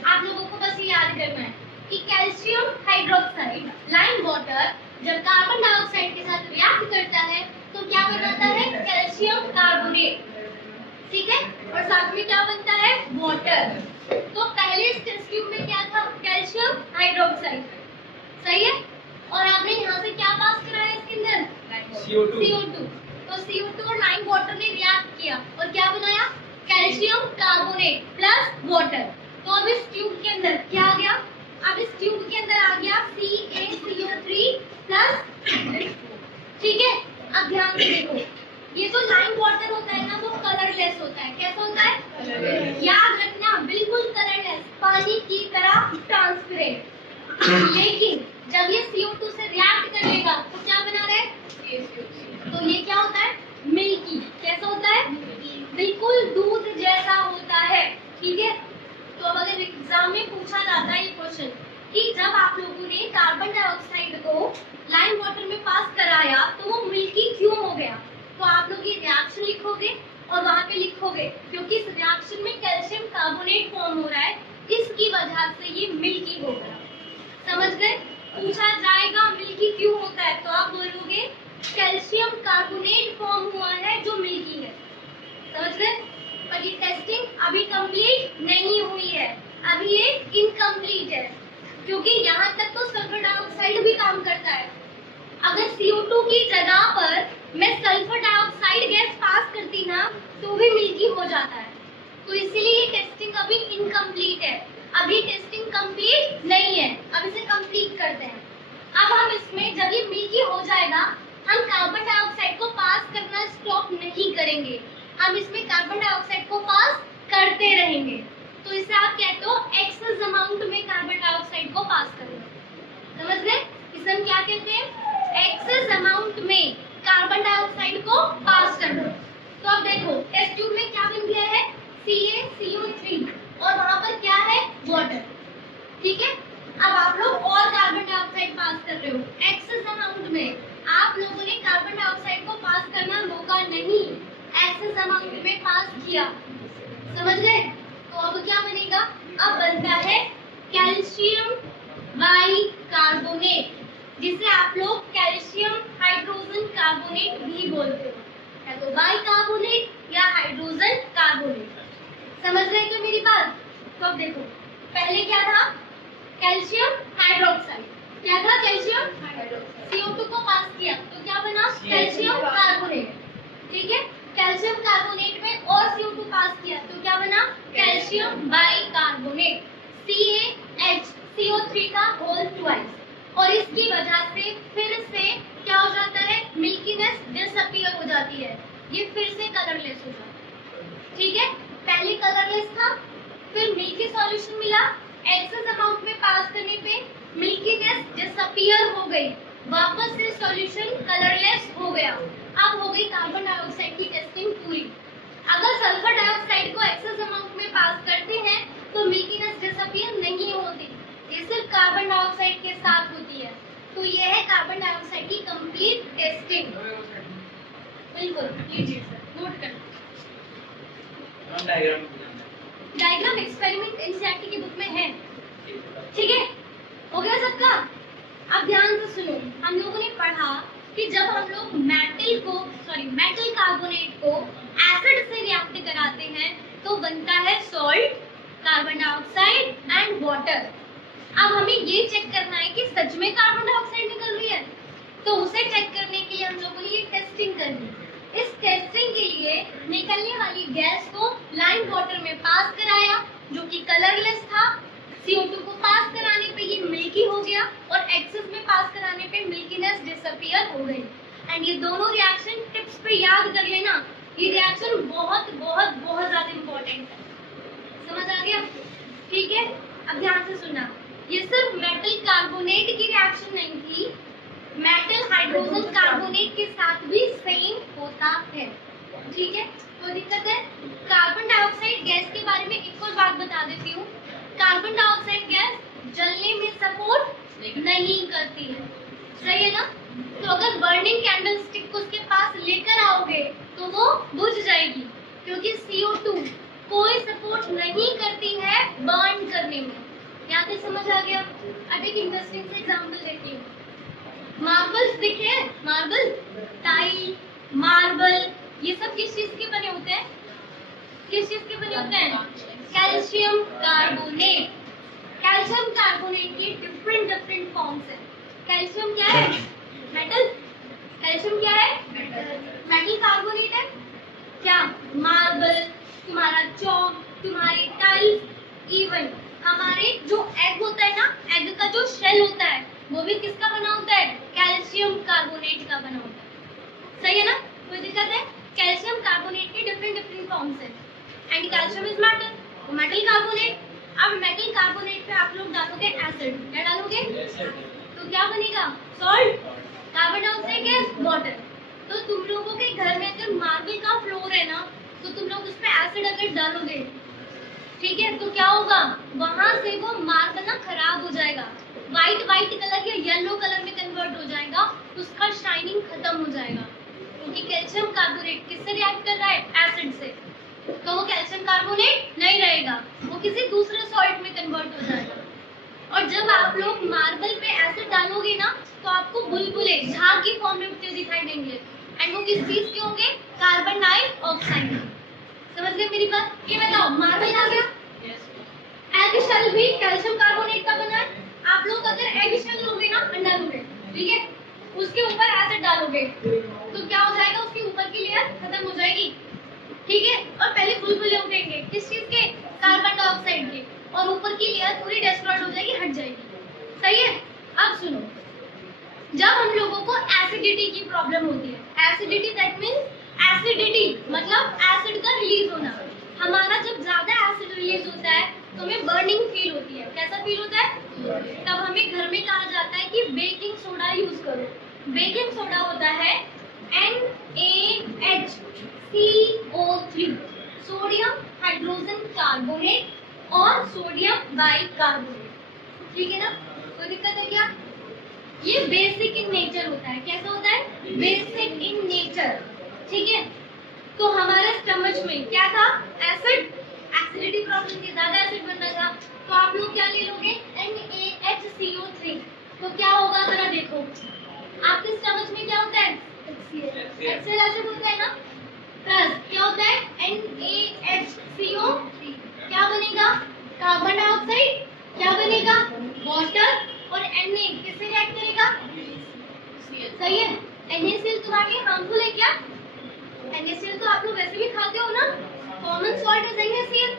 आप लोगों को बस ये याद करना है कि कैल्शियम हाइड्रोक्साइड लाइम वाटर जब कार्बन डाइऑक्साइड के साथ रिएक्ट करता है तो क्या बनाता है, कैल्शियम कार्बोनेट, ठीक है। और साथ में क्या बनता है, वाटर। तो पहले इस टेस्ट ट्यूब में क्या था, कैल्शियम हाइड्रोक्साइड, सही है। और आपने यहाँ से क्या पास कराया इसके अंदर, CO2। तो CO2 और लाइम वाटर ने रिएक्ट किया और क्या बनाया, कैल्शियम कार्बोनेट प्लस वाटर। तो अब इस ट्यूब के अंदर क्या आ गया, अब इस ट्यूब के अंदर आ गया CaCO3 प्लस, ठीक है। अब ध्यान से देखो, ये जो लाइम वाटर होता है ना वो कलरलेस होता है, कैसा होता है, याद रखना, बिल्कुल कलरलेस, पानी की तरह ट्रांसपेरेंट। लेकिन जब ये CO2 से रिएक्ट करेगा तो क्या बना रहा है, तो ये क्या होता है, मिल्की, कैसा होता है, बिल्कुल दूध जैसा होता है, ठीक है। तो अब अगर एग्जाम में पूछा जाता है ये क्वेश्चन कि जब आप लोगों ने कार्बन डाइऑक्साइड को लाइम वाटर में पास कराया तो वो मिल्की क्यों हो गया, तो आप लोग ये रिएक्शन लिखोगे और वहाँ पे लिखोगे क्योंकि इस रिएक्शन में कैल्शियम कार्बोनेट फॉर्म हो रहा है, इसकी वजह से ये मिल्की हो गया, समझ गए। पूछा जाएगा मिल्की क्यों होता है तो आप बोलोगे कैल्शियम कार्बोनेट फॉर्म हुआ है जो मिल्की है, समझ गए। पर ये टेस्टिंग अभी कंप्लीट नहीं हुई है, अभी ये इनकम्प्लीट है क्योंकि यहाँ तक तो सल्फर डाइऑक्साइड भी काम करता है। अगर CO2 की जगह पर मैं सल्फर डाइऑक्साइड गैस पास करती ना तो भी मिल्की हो जाता है, तो इसीलिए ये टेस्टिंग अभी इनकम्प्लीट है, अभी टेस्टिंग कंप्लीट नहीं है, अब इसे कंप्लीट करते हैं। अब हम इसमें जब ये मिल्की हो जाएगा हम कार्बन डाइऑक्साइड को पास करना स्टॉप नहीं करेंगे, हम इसमें कार्बन डाइऑक्साइड को पास करते रहेंगे। तो इसे आप कहते हो एक्सेस अमाउंट में कार्बन डाइऑक्साइड को पास करना, समझ गए। इसे हम क्या कहते हैं, एक्सेस अमाउंट में कार्बन डाइऑक्साइड को पास करना। तो अब देखो टेस्ट ट्यूब में क्या बन गया है, CaCO3 और वहां पर क्या है, वाटर, ठीक है। अब आप लोग और कार्बन डाइऑक्साइड पास कर रहे हो एक्सेस अमाउंट में, आप लोगों ने कार्बन डाइऑक्साइड को पास करना रोका नहीं, एक्सेस अमाउंट में पास किया, समझ गए। तो अब क्या बनेगा, अब बनता है कैल्शियम बाइकार्बोनेट, जिसे आप लोग कैल्शियम हाइड्रोजन कार्बोनेट भी बोलते हो, या तो बाइकार्बोनेट या हाइड्रोजन कार्बोनेट, समझ रहे हो मेरी बात। तो अब देखो पहले क्या था, कैल्शियम हाइड्रोक्साइड, क्या था, कैल्शियम हाइड्रोक्साइड, CO2 को पास किया तो क्या बना, कैल्शियम कार्बोनेट, ठीक है। कैल्शियम कार्बोनेट में और CO2 पास किया तो क्या बना, कैल्शियम बाइकार्बोनेट, CaHCO3 का होल ट्वाइस, और इसकी वजह से फिर से क्या हो जाता है, मिल्कीनेस मिल्कीनेस डिसअपीयर हो जाती है, ये फिर से कलरलेस हो जाता है। ठीक है, पहले कलरलेस था, फिर मिल्की सॉल्यूशन मिला, एक्सेस अमाउंट में पास करने पे मिल्कीनेस डिसअपीयर हो गई, वापस से सॉल्यूशन कलरलेस हो गया। अब हो गई कार्बन डाइऑक्साइड की टेस्टिंग पूरी। अगर सल्फर डाइऑक्साइड को एक्सेस अमाउंट में पास करते हैं तो मिल्कीनेस डिसअपीयर नहीं होती, ये सिर्फ कार्बन डाइऑक्साइड के साथ होती है। तो ये है कार्बन डाइऑक्साइड की कंप्लीट टेस्टिंग। बिल्कुल, लीजिए सर, नोट कर डायग्राम एक्सपेरिमेंट एनसीईआरटी की बुक में है। ठीक है, हो गया सबका? अब ध्यान से सुनो, हम लोगों ने पढ़ा कि जब हम लोग मेटल कार्बोनेट को एसिड से रिएक्ट कराते हैं तो बनता है salt, carbon dioxide and water. अब हमें ये चेक करना है कि सच में कार्बन डाइऑक्साइड निकल रही है, तो उसे चेक करने के लिए हम लोगों ने ये टेस्टिंग करनी। इस टेस्टिंग के लिए निकलने वाली गैस को लाइम वाटर में पास कराया जो कि कलरलेस था, CO2 को पास कराने पे ये मिल्की हो गया और एक्सेस में पास कराने पे मिल्कीनेस डिसअपीयर हो गई। एंड ये दोनों रिएक्शन टिप्स पे याद कर लेना, ये रिएक्शन बहुत बहुत बहुत ज्यादा इंपॉर्टेंट है। समझ आ गया? ठीक है, अब ध्यान से सुनना, ये सिर्फ मेटल कार्बोनेट की रिएक्शन नहीं थी, मेटल हाइड्रोजन कार्बोनेट के साथ भी सेम होता है। ठीक है, कोई दिक्कत है? कार्बन डाइऑक्साइड गैस के बारे में एक और बात बता देती हूँ, कार्बन डाइऑक्साइड गैस जलने में सपोर्ट नहीं करती है, सही है ना? तो अगर बर्निंग कैंडल स्टिक को उसके पास लेकर आओगे तो वो बुझ जाएगी, क्योंकि CO2 कोई सपोर्ट नहीं करती है बर्न करने में। यहाँ तक समझ आ गया? अब एक इंटरेस्टिंग से एग्जांपल देती हूँ। मार्बल्स दिखे, मार्बल, टाइल, मार्बल, ये सब किस चीज के बने होते हैं? किस चीज के बने होते हैं? Calcium carbonate. कैल्शियम कार्बोनेट की डिफरेंट डिफरेंट फॉर्म्स है। कैल्शियम क्या है? मेटल। कैल्शियम क्या है? मेटल कार्बोनेट है। क्या? मार्बल, तुम्हारा चौक, तुम्हारे टाइल्स, इवन हमारे जो एग होता है ना, एग का जो शेल होता है वो भी किसका बना होता है? कैल्शियम कार्बोनेट का बना होता है। सही है ना? कोई दिक्कत है? कैल्शियम कार्बोनेट के डिफरेंट डिफरेंट फॉर्म्स है। एंड कैल्शियम इज मेटल, तो मेटल कार्बोनेट। अब मेटल कार्बोनेट पे आप लोग डालोगे एसिड, क्या डालोगे? तो क्या बनेगा? Salt, carbon dioxide gas, water. तो तुम लोगों के घर में अगर मार्बल का फ्लोर है ना, तो तुम लोग उस पे एसिड अगर डालोगे, ठीक है, तो क्या होगा? वहां से वो मार्बल ना खराब हो जाएगा, वाइट कलर या येलो कलर में कन्वर्ट हो जाएगा, उसका शाइनिंग खत्म हो जाएगा, क्योंकि कैल्शियम कार्बोनेट किससे रिएक्ट कर रहा है? एसिड से। तो वो कैल्शियम कार्बोनेट नहीं रहेगा, वो किसी दूसरे सॉल्ट में कन्वर्ट हो जाएगा। और जब आप लोग मार्बल पे एसिड डालोगे ना, तो आपको बुलबुले झाग की फॉर्म में उठते दिखाई देंगे, एंड वो किस चीज के होंगे? Carbon dioxide. समझ गए मेरी बात? ये बताओ, मार्बल आ गया, एग शेल भी कैल्शियम कार्बोनेट का बना है। आप लोग अगर एग शेल लोगे ना, अंडा लोगे, ठीक है, उसके ऊपर एसिड डालोगे तो क्या हो जाएगा? उसके ऊपर की लेयर खत्म हो जाएगी, ठीक है, और पहले बुलबुले उठेंगे, किस चीज के? कार्बन डाइऑक्साइड के, और ऊपर की लेयर पूरी डिस्ट्रॉयड हो जाएगी, हट जाएगी। सही है? अब सुनो, जब हम लोगों को एसिडिटी की प्रॉब्लम होती है, एसिडिटी दैट मींस एसिडिटी मतलब एसिड का रिलीज होना, हमारा जब ज्यादा एसिड रिलीज होता है तो हमें बर्निंग फील होती है। कैसा फील होता है? तब हमें घर में कहा जाता है कि बेकिंग सोडा यूज करो। बेकिंग सोडा होता है NaHCO3, सोडियम हाइड्रोजन कार्बोनेट और सोडियम बाइकार्बोनेट। ठीक है ना? कोई दिक्कत है क्या? ये बेसिक इन नेचर होता है। कैसा होता है? Basic in nature. ठीक है, तो हमारे स्टमच में क्या था? एसिड, एसिडिटी प्रॉब्लम थी, ज्यादा एसिड बन रहा था, तो आप लोग क्या ले लोगे? NaHCO3। तो क्या होगा जरा देखो, आपके स्टमच में क्या होता है? HCl एसिड होता है ना, प्लस क्या होता है? NaHCO3। क्या बनेगा? कार्बन डाइऑक्साइड, क्या बनेगा? वाटर, और Na किससे रिएक्ट करेगा? सही है, NaCl तुम्हारे हार्मफुल है क्या? NaCl तो आप लोग वैसे भी खाते हो ना, कॉमन सॉल्ट है NaCl।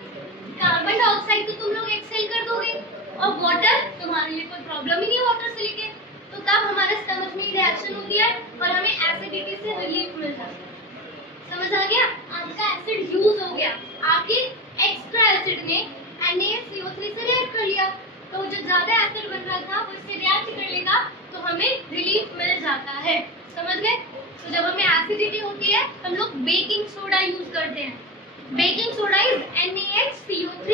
कार्बन डाइऑक्साइड तो तुम लोग एक्सहेल कर दोगे, और वाटर तुम्हारे लिए कोई प्रॉब्लम ही नहीं है वाटर से लेके, तो तो तब हमारे स्टमक में रिएक्शन होती है और हमें एसिडिटी से रिलीफ मिल जाता है। समझ आ गया? आपका एसिड यूज हो गया, आपके एक्स्ट्रा एसिड ने NaCO3 से रिएक्ट कर लिया, तो जो ज्यादा एसिड बन रहा था वो इससे रिएक्ट कर लेगा, तो हमें रिलीफ मिल जाता है। समझ गए? तो जब हमें एसिडिटी होती है हम लोग बेकिंग सोडा यूज करते हैं। बेकिंग सोडा इज NaHCO3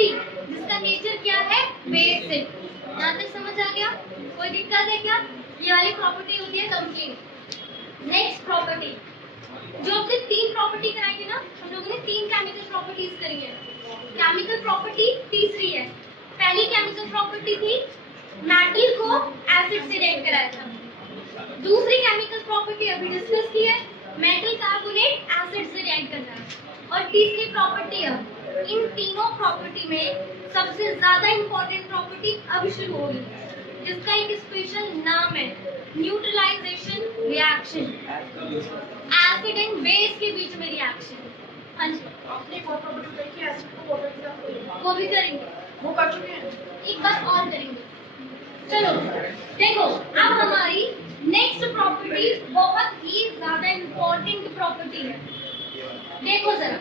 जिसका नेचर क्या है? बेसिक। यहाँ तक समझ आ गया? कोई दिक्कत है क्या? ये वाली प्रॉपर्टी होती है कंप्लीट। नेक्स्ट प्रॉपर्टी, जो आपने 3 प्रॉपर्टी कराई थी ना, हम लोगों ने 3 केमिकल प्रॉपर्टीज करी है। केमिकल प्रॉपर्टी तीसरी है। पहली केमिकल प्रॉपर्टी थी मेटल को एसिड से रिएक्ट कराया था। दूसरी केमिकल प्रॉपर्टी अभी डिस्कस की है, मेटल कार्बोनेट एसिड से रिएक्ट कर रहा है। और तीसरी प्रॉपर्टी अब इन तीनों प्रॉपर्टी में सबसे ज्यादा इंपॉर्टेंट प्रॉपर्टी अब शुरू होगी, जिसका एक स्पेशल नाम है neutralization reaction. Acid and base के बीच में रिएक्शन। हाँ जी, आपने एक और प्रॉपर्टी बताई कि एसिड को वाटर के साथ वो भी करेंगे, वो कर चुके हैं। एक बार और करेंगे। चलो देखो, अब हमारी नेक्स्ट प्रॉपर्टी बहुत ही ज्यादा इंपॉर्टेंट प्रॉपर्टी है। देखो जरा,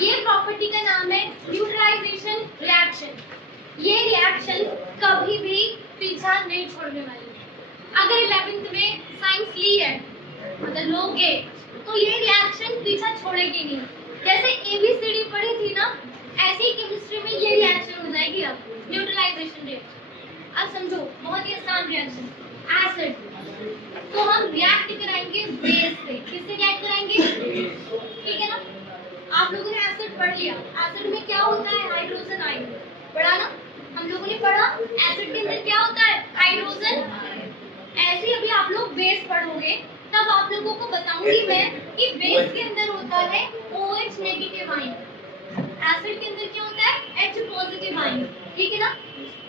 ये प्रॉपर्टी का नाम है न्यूट्रलाइजेशन रिएक्शन। ये रिएक्शन कभी भी पीछा नहीं छोड़ने वाली है। अगर 11th में साइंस ली है, मतलब लोगे, तो ये रिएक्शन पीछा छोड़ेगी नहीं। जैसे ABCD पढ़ी थी ना, ऐसे ही केमिस्ट्री में ये रिएक्शन हो जाएगी अब, न्यूट्रलाइजेशन रिएक्शन। अब समझो, बहुत ही आसान रिएक्शन। एसिड तो हम रिएक्ट कराएंगे बेस से। किससे रिएक्ट कराएंगे? ठीक है ना? आप लोगों ने एसिड पढ़ लिया, एसिड में क्या होता है? Hydrogen ion. पढ़ा ना? हम लोगों ने पढ़ा एसिड के अंदर क्या होता है? हाइड्रोजन। ऐसे ही अभी आप लोग बेस पढ़ोगे, तब आप लोगों को बताऊंगी मैं कि बेस के अंदर होता है OH नेगेटिव आयन, एसिड के अंदर क्या होता है? H positive ion. ठीक है ना?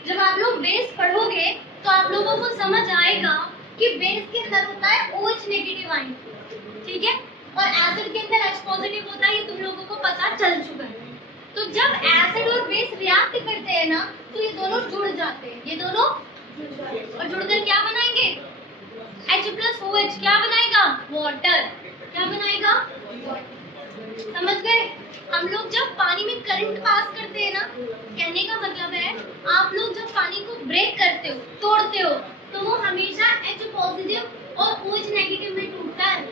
जब आप लोग बेस पढ़ोगे तो आप लोगों को समझ आएगा कि बेस के अंदर होता है OH नेगेटिव आयन। ठीक है? और एसिड के अंदर H पॉजिटिव होता है, ये तुम लोगों को पता चल चुका है। तो जब एसिड और बेस रिएक्ट करते हैं ना, तो ये दोनों जुड़ जाते हैं, ये दोनों, और जुड़कर क्या बनाएंगे? H+OH क्या बनाएगा? वाटर। क्या बनाएगा? समझ गए? हम लोग जब पानी में करंट पास करते हैं ना, कहने का मतलब है आप लोग जब पानी को ब्रेक करते हो, तोड़ते हो, तो वो हमेशा H पॉजिटिव और OH नेगेटिव में टूटता है।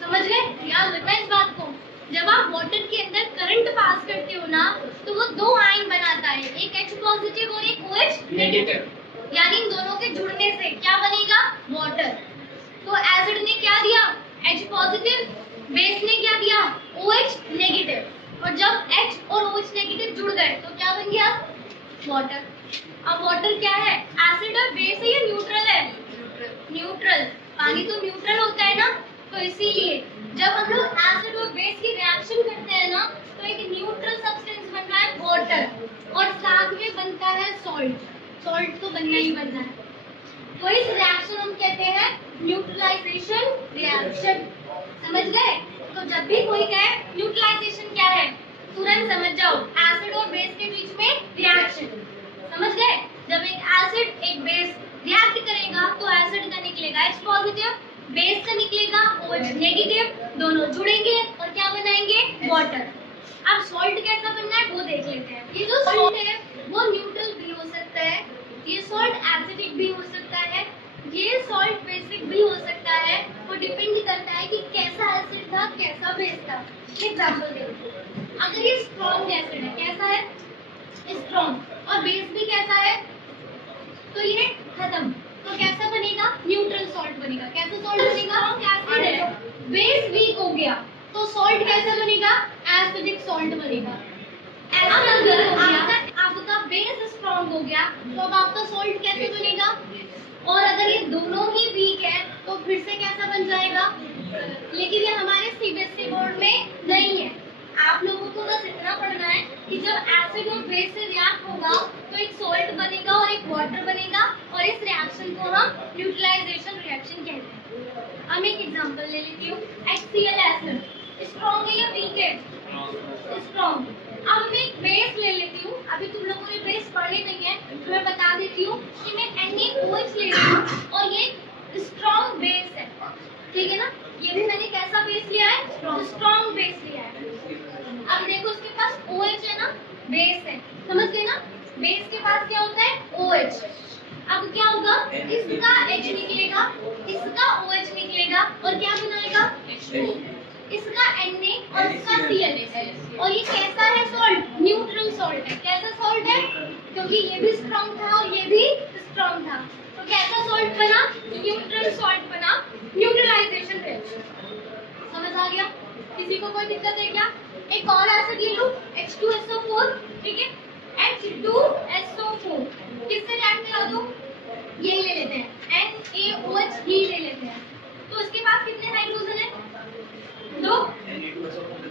समझ गए? याद रखना इस बात को। जब आप वाटर के अंदर करंट पास करते हो ना, तो वो 2 आयन बनाता है, एक H पॉजिटिव और एक OH नेगेटिव। यानी इन दोनों के जुड़ने से क्या बनेगा? वाटर। तो एसिड ने क्या दिया? H पॉजिटिव, बेस ने क्या दिया? OH negative. और जब H और OH नेगेटिव जुड़ गए तो क्या बन गया? वाटर। अब वाटर क्या है? एसिड और बेस है या न्यूट्रल है? न्यूट्रल। पानी तो न्यूट्रल होता है ना, तो इसीलिए जब हम लोग एसिड और बेस की रिएक्शन करते हैं ना, तो एक न्यूट्रल सब्सटेंस बन रहा है वाटर, और साथ में बनता है सॉल्ट। सॉल्ट तो बनना ही बनना है। तो इस रिएक्शन हम कहते हैं न्यूट्रलाइजेशन रिएक्शन। समझ गए? तो जब भी कोई कहे न्यूट्रलाइजेशन क्या है, तुरंत समझ जाओ, एसिड और बेस के बीच में रिएक्शन। समझ गए? जब एक एसिड एक बेस रिएक्ट करेगा तो एसिड का निकलेगा H पॉजिटिव, बेस का निकलेगा OH नेगेटिव, दोनों जुड़ेंगे और क्या बनाएंगे? वाटर। अब सॉल्ट कैसा बनना है वो देख लेते हैं। ये जो सॉल्ट है वो न्यूट्रल भी हो सकता है, ये सॉल्ट एसिडिक भी हो सकता है, ये सॉल्ट बेसिक भी हो सकता है। वो डिपेंड करता है कि कैसा एसिड था, कैसा बेस था। एग्जांपल देखो, अगर ये स्ट्रॉन्ग एसिड है, कैसा है? स्ट्रॉन्ग, और बेस भी कैसा है? तो ये खत्म। तो कैसा बनेगा? न्यूट्रल सॉल्ट बनेगा। कैसा सॉल्ट बनेगा? एसिड है, बेस वीक हो गया तो सॉल्ट कैसा बनेगा? एसिडिक सॉल्ट बनेगा। अगर आपका बेस स्ट्रॉन्ग हो गया तो अब आपका सॉल्ट कैसे बनेगा? और अगर ये दोनों ही वीक है तो फिर से कैसा बन जाएगा? लेकिन ये हमारे CBSE बोर्ड में नहीं है। आप लोगों को बस इतना पढ़ना है कि जब एसिड और बेस से रिएक्ट होगा तो एक सॉल्ट बनेगा और एक वाटर बनेगा, और इस रिएक्शन को हम न्यूट्रलाइजेशन रिएक्शन कहते हैं। अब एक एग्जांपल ले लेती हूँ। HCl एसिड स्ट्रॉन्ग है या वीक है? स्ट्रॉन्ग। अब मैं एक बेस ले लेती हूँ। अभी तुम लोगों ने बेस पढ़े नहीं है तो मैं बता देती हूँ कि मैं NaOH ले रही हूँ और ये OH। अब क्या होगा, इसका H निकलेगा, इसका OH निकलेगा और क्या बनाएगा, इसका Na और इसका Cl। और ये कैसा है सॉल्ट, न्यूट्रल सॉल्ट है। कैसा सॉल्ट है, क्योंकि ये भी स्ट्रॉन्ग था और ये भी स्ट्रॉन्ग था, तो कैसा सॉल्ट बना, न्यूट्रल सॉल्ट बना, न्यूट्रलाइजेशन रिएक्शन। समझ आ गया, किसी को कोई दिक्कत है क्या? एक और एसिड ले लो, H2SO4, ठीक है, H2SO4 किससे रिएक्ट करा दो, ये ले लेते हैं, NaOH ही ले लेते हैं। तो इसके पास कितने हाइड्रोजन है, 2,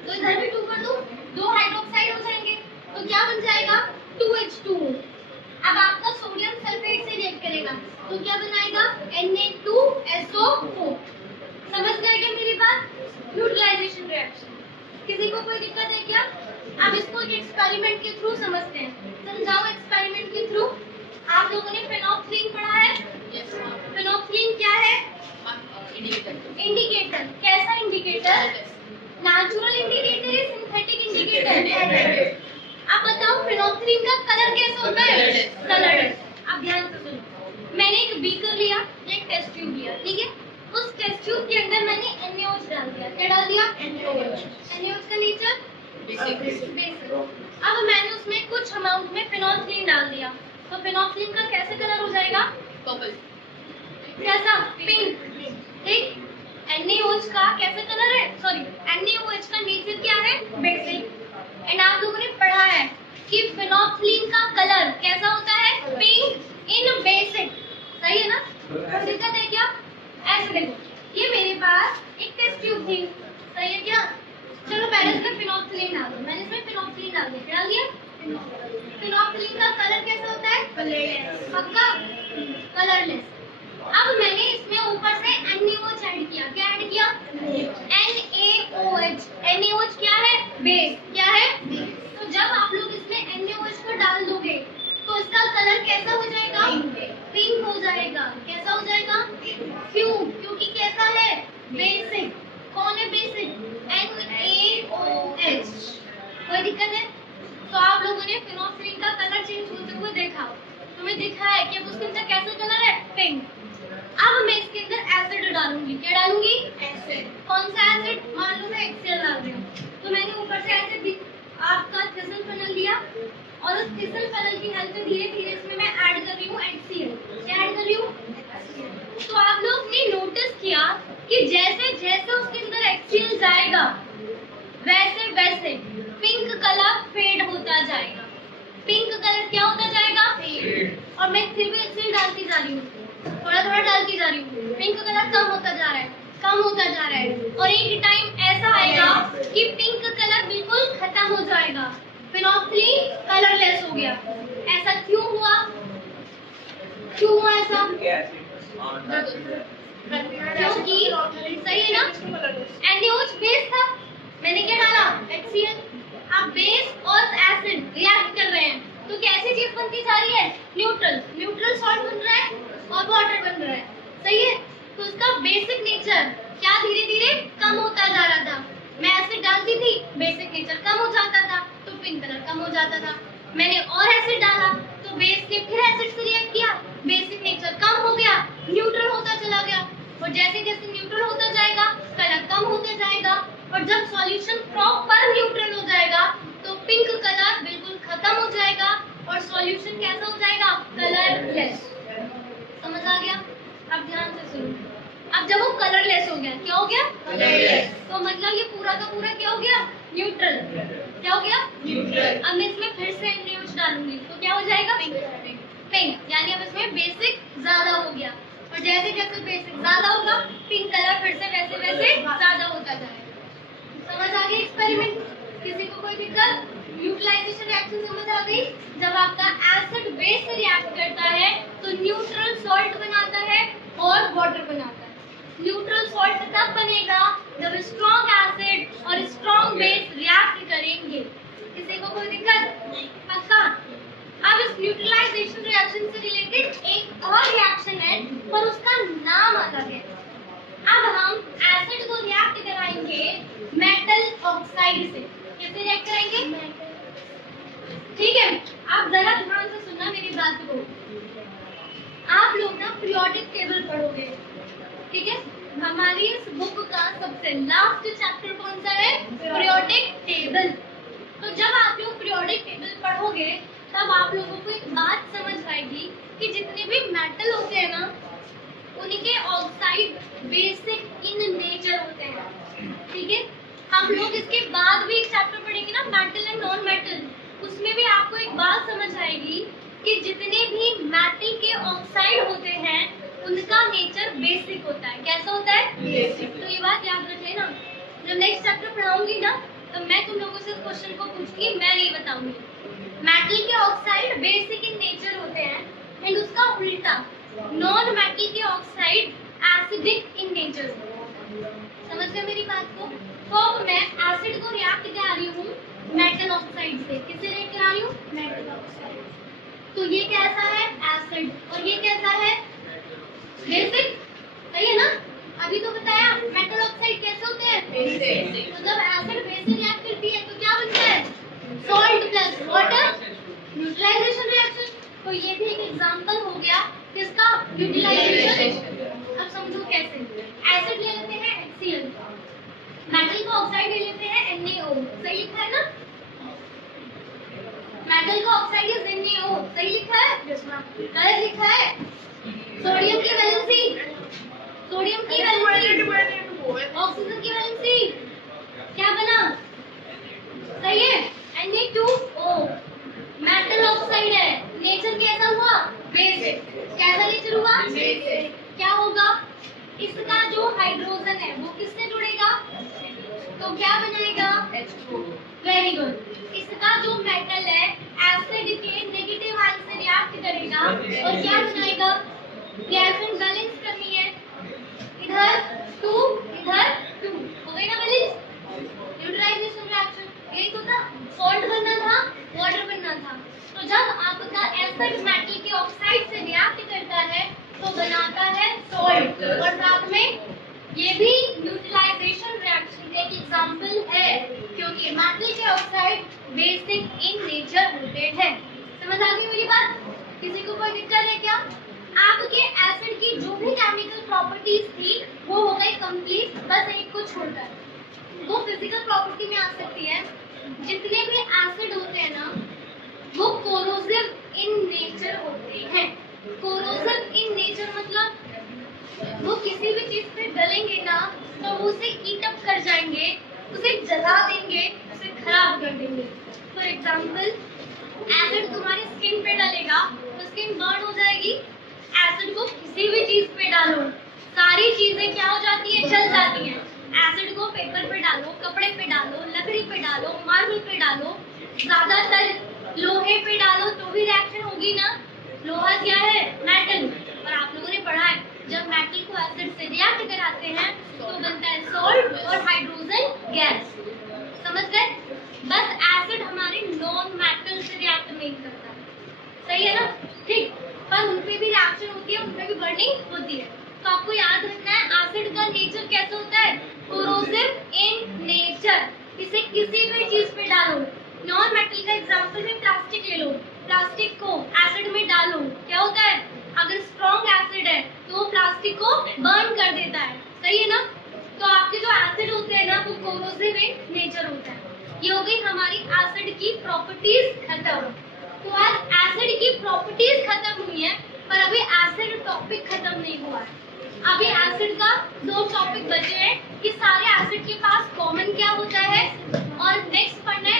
तो इधर भी 2 कर दो, 2 हाइड्रोक्साइड हो जाएंगे, तो क्या बन जाएगा, 2H2। अब आपका सोडियम सल्फेट से रिएक्ट करेगा तो क्या बनाएगा, Na2SO4। समझ गए क्या मेरी बात, न्यूट्रलाइजेशन रिएक्शन। किसी को कोई दिक्कत है क्या? अब इसको एक एक्सपेरिमेंट के थ्रू समझते हैं, समझाओ एक्सपेरिमेंट के थ्रू। आप लोगों ने फेनोक्सिलीन पढ़ा है, फेनोक्सिलीन क्या है, इंडिकेटर। कैसा इंडिकेटर, नेचुरल इंडिकेटर है, सिंथेटिक इंडिकेटर। अब बताओ फेनोक्सिलीन का कलर कैसा होता है, कलरलेस। अब ध्यान से सुनो, मैंने एक बीकर लिया, एक टेस्ट ट्यूब लिया, ठीक है, उस टेस्ट ट्यूब के अंदर मैंने NaOH डाल दिया। क्या डाल दिया, NaOH का नेचर बेसिक। अब मैंने उसमें कुछ अमाउंट में फेनोक्सिलीन डाल दिया, तो फेनोक्सिलीन का कैसे कलर हो जाएगा, पर्पल। कैसा, पिंक, ठीक। NaOH का कैसे कलर है, सॉरी, NaOH का नेचर क्या है, बेसिक। एंड आप लोगों ने पढ़ा है कि फेनोक्सिलीन का कलर कैसा होता है, पिंक इन बेसिक, सही है ना? कोई दिक्कत है क्या? ऐसे देखो, ये मेरे पास एक टेस्ट ट्यूब थी, सही है क्या? चलो पहले इसमें फेनोक्सिलीन डाल दो, मैंने इसमें फेनोक्सिलीन डाल दिया, क्या डाल दिया, फेनोक्सिलीन का कलर कैसा होता है, कलरलेस। पक्का, कलरलेस। अब मैंने इसमें ऊपर से NaOH ऐड किया, क्या ऐड किया, NaOH। NaOH क्या है, बेस, क्या है, तो जब आप लोग इसमें NaOH को डाल दोगे तो इसका कलर कैसा हो जाएगा, पिंक हो जाएगा। कैसा हो जाएगा, क्यों, क्योंकि कैसा है, बेसिक। कौन है बेसिक, NaOH। कोई दिक्कत है? तो आप लोगों ने फेनोक्सिलीन का कलर चेंज होते हुए देखा, तुम्हें दिखा है कि अब उसके अंदर कैसा कलर है, पिंक। अब मैं इसके अंदर एसिड डालूंगी, क्या डालूंगी, एसिड। कौन सा एसिड, मान लो मैं HCl डाल रही हूँ, तो मैंने ऊपर से एसिड आपका थिसल फेनल लिया और उस थिसल फेनल की हेल्प से धीरे धीरे इसमें मैं ऐड कर रही हूँ HCl। क्या ऐड कर रही हूँ, तो आप लोग ने नोटिस किया कि जैसे जैसे उसके अंदर HCl जाएगा वैसे वैसे पिंक कलर फेड होता जाएगा। पिंक कलर क्या होता जाएगा, फेड। और मैं फिर भी HCl डालती जा रही हूँ, थोड़ा थोड़ा डालती जा रही हूँ, पिंक कलर कम होता जा रहा है, कम होता जा रहा है, और एक टाइम ऐसा आएगा कि पिंक कलर बिल्कुल खत्म हो जाएगा, फेनोक्सिलीन कलरलेस हो गया। ऐसा क्यों हुआ, क्यों हुआ ऐसा, क्योंकि सही है ना, NaOH बेस था, मैंने क्या डाला, HCl। अब बेस और एसिड रिएक्ट कर रहे हैं तो कैसी चीज बनती जा रही है, न्यूट्रल, न्यूट्रल सॉल्ट बन रहा है और वाटर बन रहा है, सही है। तो इसका बेसिक नेचर क्या धीरे धीरे कम होता जा रहा था। मैं एसिड डालती थी, बेसिक नेचर कम हो जाता था, तो पिंक कलर कम हो जाता था। मैंने और एसिड डाला तो बेस ने फिर एसिड से रिएक्ट किया, बेसिक नेचर कम हो गया, न्यूट्रल होता चला गया। और जैसे जैसे न्यूट्रल होता जाएगा कलर कम होता जाएगा, और जब सॉल्यूशन प्रॉपर न्यूट्रल हो जाएगा तो पिंक कलर बिल्कुल खत्म हो जाएगा और सॉल्यूशन कैसा हो जाएगा, कलरलेस। समझ आ गया? अब ध्यान से सुनो, अब जब वो कलरलेस हो गया, क्या हो गया, कलरलेस, तो मतलब ये पूरा का पूरा क्या हो गया, न्यूट्रल। क्या हो गया, न्यूट्रल। अब मैं इसमें फिर से NaOH डालूंगी तो क्या हो जाएगा, पिंक, यानी अब इसमें बेसिक ज्यादा हो गया, और जैसे जैसे बेसिक ज्यादा होगा पिंक कलर फिर से वैसे वैसे ज्यादा होता जाएगा। समझ आ गई एक्सपेरिमेंट? किसी को कोई दिक्कत? न्यूट्रलाइजेशन रिएक्शन समझ आ गई? जब आपका एसिड बेस से रिएक्ट करता है तो न्यूट्रल सॉल्ट बनाता है और वाटर बनाता है। न्यूट्रल सॉल्ट तब बनेगा जब स्ट्रॉन्ग एसिड और स्ट्रॉन्ग बेस रिएक्ट करेंगे। किसी को कोई दिक्कत? पक्का? अब इस न्यूट्रलाइजेशन रिएक्शन से रिलेटेड एक और रिएक्शन है पर उसका नाम अलग है। अब हम एसिड को रिएक्ट कराएंगे मेटल ऑक्साइड से। किससे रिएक्ट करेंगे? ठीक है, आप जरा ध्यान से सुनना मेरी बात को। पीरियोडिक टेबल पढ़ोगे, ठीक है। हमारी इस बुक का सबसे लास्ट चैप्टर कौन सा है? Periodic table. तो जब आप लोग पीरियोडिक टेबल पढ़ोगे तब आप लोगों को एक बात समझ आएगी कि जितने भी मेटल होते हैं ना, उनके ऑक्साइड बेसिक इन नेचर होते हैं, ठीक है। हम लोग इसके बाद भी एक चैप्टर पढ़ेंगे ना, मेटल एंड नॉन मेटल, उसमें भी आपको एक बात समझ आएगी कि जितने भी मेटल के ऑक्साइड होते हैं उनका नेचर बेसिक होता है। कैसा होता है? बेसिक। तो ये बात याद रख लेना। जब नेक्स्ट चैप्टर पढ़ाऊंगी ना तो मैं तुम लोगों से इस क्वेश्चन को पूछूंगी, मैं नहीं बताऊंगी। मेटल के ऑक्साइड बेसिक इन नेचर होते हैं एंड उसका उल्टा नॉन मेटल के ऑक्साइड एसिडिक इन नेचर। समझ गए मेरी बात को? तो अब मैं एसिड को रिएक्ट करा रही हूँ मेटल ऑक्साइड से। किससे रिएक्ट करा रही हूँ? Metal oxide. तो ये कैसा है? एसिड। और ये कैसा है? बेसिक। सही है ना? अभी तो बताया मेटल ऑक्साइड कैसे होते हैं? बेसिक। तो जब एसिड बेस से रिएक्ट करती है तो क्या बनता है? Salt plus water, neutralization reaction. तो ये भी एक एग्जांपल हो गया किसका? न्यूट्रलाइजेशन। अब समझो कैसे। एसिड ले लेते हैं HCl, मेटल का ऑक्साइड ले लेते हैं NaO। सही लिखा है ना? मेटल का ऑक्साइड इज NaO। सही लिखा है? गलत लिखा है? सोडियम की वैलेंसी, सोडियम की वैलेंसी, ऑक्सीजन की वैलेंसी क्या बना? सही है, Na2O। मेटल ऑक्साइड है, नेचर कैसा हुआ? बेसिक। कैसा नेचर हुआ? बेसिक। क्या होगा? इसका जो हाइड्रोजन है वो किससे जुड़ेगा? तो क्या बनाएगा? H2। Very good. इसका जो मेटल है एसिड के नेगेटिव आयन से रिएक्ट करेगा और क्या बनाएगा? रिएक्शन बैलेंस करनी है, इधर 2 इधर 2, हो गई ना बैलेंस? Neutralisation reaction. यही तो था, सॉल्ट बनना था, वाटर बनना था। तो जब आपका एसिड मेटल के ऑक्साइड से रिएक्ट करता है तो बनाता है सॉल्ट, और साथ में ये भी न्यूट्रलाइजेशन रिएक्शन का एक एग्जांपल है, क्योंकि मेटल के ऑक्साइड बेसिक इन नेचर होते हैं। समझ आ गई मेरी बात? किसी को कोई दिक्कत है क्या? आपके एसिड की जो भी केमिकल प्रॉपर्टीज थी वो हो गई कंप्लीट, बस एक को छोड़कर। वो फिजिकल प्रॉपर्टी में आ सकती है। जितने भी एसिड होते हैं ना वो कोरोसिव इन नेचर होते हैं। कोरोसिव इन नेचर मतलब वो किसी भी चीज पे डलेंगे ना तो उसे हीट अप कर जाएंगे, उसे जला देंगे, उसे खराब कर देंगे। फॉर एग्जांपल, एसिड तुम्हारी स्किन पे डलेगा तो स्किन बर्न हो जाएगी। एसिड को किसी भी चीज पे डालो, सारी चीजें क्या हो जाती है? जल जाती हैं। एसिड को पेपर पे डालो, कपड़े पे डालो, लकड़ी पे डालो, मार्बल पे डालो, ज्यादातर लोहे पे डालो तो भी रिएक्शन होगी ना। लोहा क्या है? मेटल। और आप लोगों ने पढ़ा है जब मेटल को एसिड से रिएक्ट कराते हैं तो बनता है सॉल्ट और हाइड्रोजन गैस। समझ गए? बस एसिड हमारे नॉन मेटल से रिएक्ट नहीं करता। सही है ना? ठीक। पर उनपे भी रिएक्शन होती है, उनपे भी बर्निंग होती है। तो आपको याद रखना है एसिड का नेचर कैसा होता है? Corrosive in nature. इसे किसी भी चीज पे डालो। नॉन मेटल का एग्जांपल में प्लास्टिक ले लो, प्लास्टिक को एसिड में डालो, क्या होता है? अगर स्ट्रॉन्ग एसिड है तो प्लास्टिक को बर्न कर देता है। सही है ना? तो आपके जो एसिड होते हैं ना वो कोरोसिव इन नेचर होता है। ये हो गई हमारी एसिड की प्रॉपर्टीज खत्म। तो आज एसिड की प्रॉपर्टीज खत्म हुई है पर अभी एसिड टॉपिक खत्म नहीं हुआ है। अभी एसिड का 2 टॉपिक बचे हैं कि सारे एसिड के पास कॉमन क्या होता है, और नेक्स्ट पढ़ना है